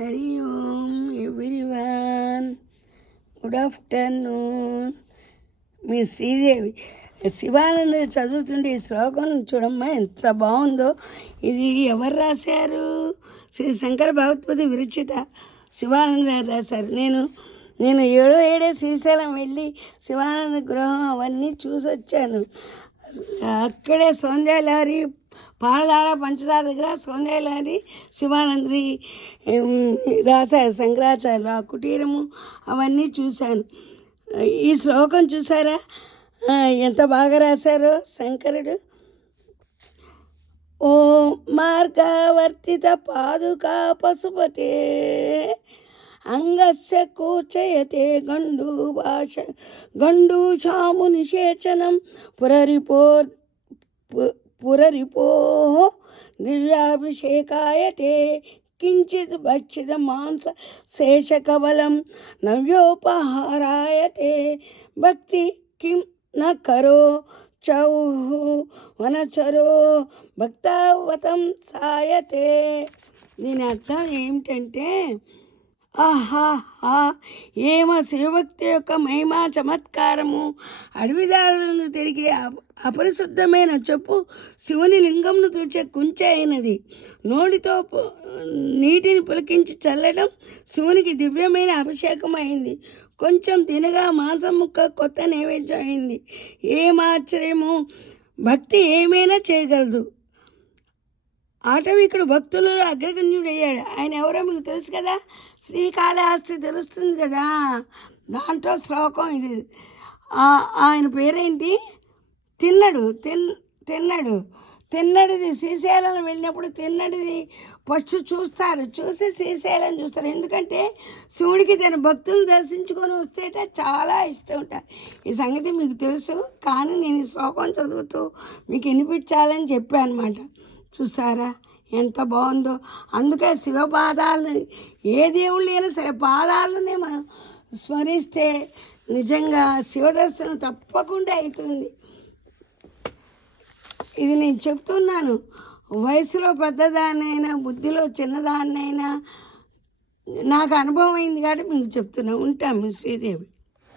హరి ఓం everyone, good afternoon. మీ శ్రీదేవి శివానంద చదువుతుంటే ఈ శ్లోకం చూడమ్మా ఎంత బాగుందో. ఇది ఎవరు రాశారు? శ్రీ శంకర భగవత్పతి విరచిత శివానంద రాశారు. నేను ఏడే శ్రీశైలం వెళ్ళి శివానంద గృహం అవన్నీ చూసి వచ్చాను. అక్కడే సౌందర్యలహరి పాలధార పంచదార దగ్గర సౌందర్యలహరి శివానందరి రాశారు శంకరాచార్యులు. ఆ కుటీరము అవన్నీ చూశాను. ఈ శ్లోకం చూసారా ఎంత బాగా రాశారో శంకరుడు. ఓ మార్గవర్తిత పాదుకా పశుపతే అంగస్య కూర్చయతే గండూషాము నిషేచనం పురరిపో దివ్యాభిషేకాయతే కించిత్ భక్షిత మాంస శేషకబలం నవ్యోపహారాయతే భక్తి కిం న కరో చౌః వనచరో భక్తవతం సాయతే. దీని అర్థం ఏమిటంటే, ఆహాహా ఏమ శివభక్తి యొక్క మహిమా చమత్కారము. అడవిదారులను తిరిగే అపరిశుద్ధమైన చెప్పు శివుని లింగంను తూచే కుంచె అయినది. నోటితో నీటిని పులికించి చల్లడం శివునికి దివ్యమైన అభిషేకం అయింది. కొంచెం తినగా మాంసం ముక్క కొత్త నైవేద్యం అయింది. ఏమాశ్చర్యము! భక్తి ఏమైనా చేయగలదు. ఆటవికుడు భక్తులలో అగ్రగణ్యుడయ్యాడు. ఆయన ఎవరో మీకు తెలుసు కదా, శ్రీకాళహస్తి తెలుస్తుంది కదా, దాంట్లో శ్లోకం ఇది. ఆయన పేరేంటి? తిన్నడిది శ్రీశైలం వెళ్ళినప్పుడు తిన్నడిది ఫస్ట్ చూస్తారు. చూసి శ్రీశైలం చూస్తారు. ఎందుకంటే శివుడికి తన భక్తులను దర్శించుకొని వస్తేట చాలా ఇష్టం ఉంటా. ఈ సంగతి మీకు తెలుసు, కానీ నేను ఈ శ్లోకం చదువుతూ మీకు వినిపించాలని చెప్పాను అనమాట. చూసారా ఎంత బాగుందో. అందుకే శివ పాదాలని, ఏ దేవుళ్ళు అయినా సరే పాదాలనే మనం స్మరిస్తే నిజంగా శివదర్శనం తప్పకుండా అవుతుంది. ఇది నేను చెప్తున్నాను. వయసులో పెద్దదాన్నైనా బుద్ధిలో చిన్నదాన్నైనా నాకు అనుభవం అయింది కాబట్టి మీకు చెప్తున్నా. ఉంటాం మీ శ్రీదేవి.